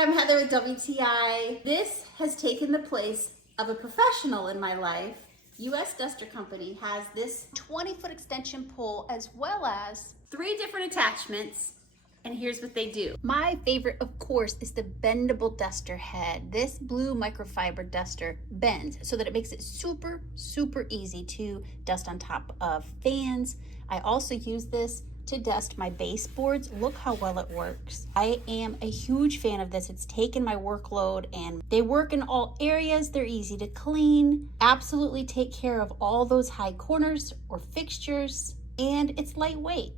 Hi, I'm Heather with WTI. This has taken the place of a professional in my life. US Duster Company has this 20-foot extension pole as well as 3 different attachments. And here's what they do. My favorite, of course, is the bendable duster head. This blue microfiber duster bends so that it makes it super, super easy to dust on top of fans. I also use this to dust my baseboards. Look how well it works. I am a huge fan of this. It's taken my workload and they work in all areas. They're easy to clean, absolutely take care of all those high corners or fixtures, and it's lightweight.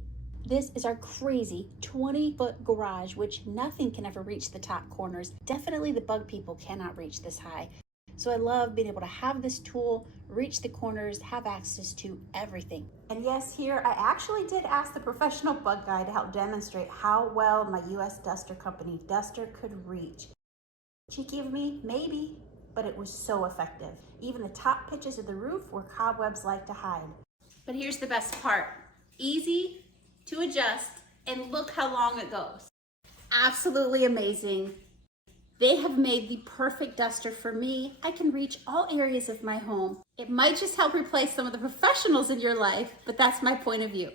This is our crazy 20-foot garage, which nothing can ever reach the top corners. Definitely the bug people cannot reach this high. So I love being able to have this tool, reach the corners, have access to everything. And yes, here I actually did ask the professional bug guy to help demonstrate how well my US Duster Company duster could reach. Cheeky of me, maybe, but it was so effective. Even the top pitches of the roof where cobwebs like to hide. But here's the best part. Easy to adjust, and look how long it goes. Absolutely amazing. They have made the perfect duster for me. I can reach all areas of my home. It might just help replace some of the professionals in your life, but that's my point of view.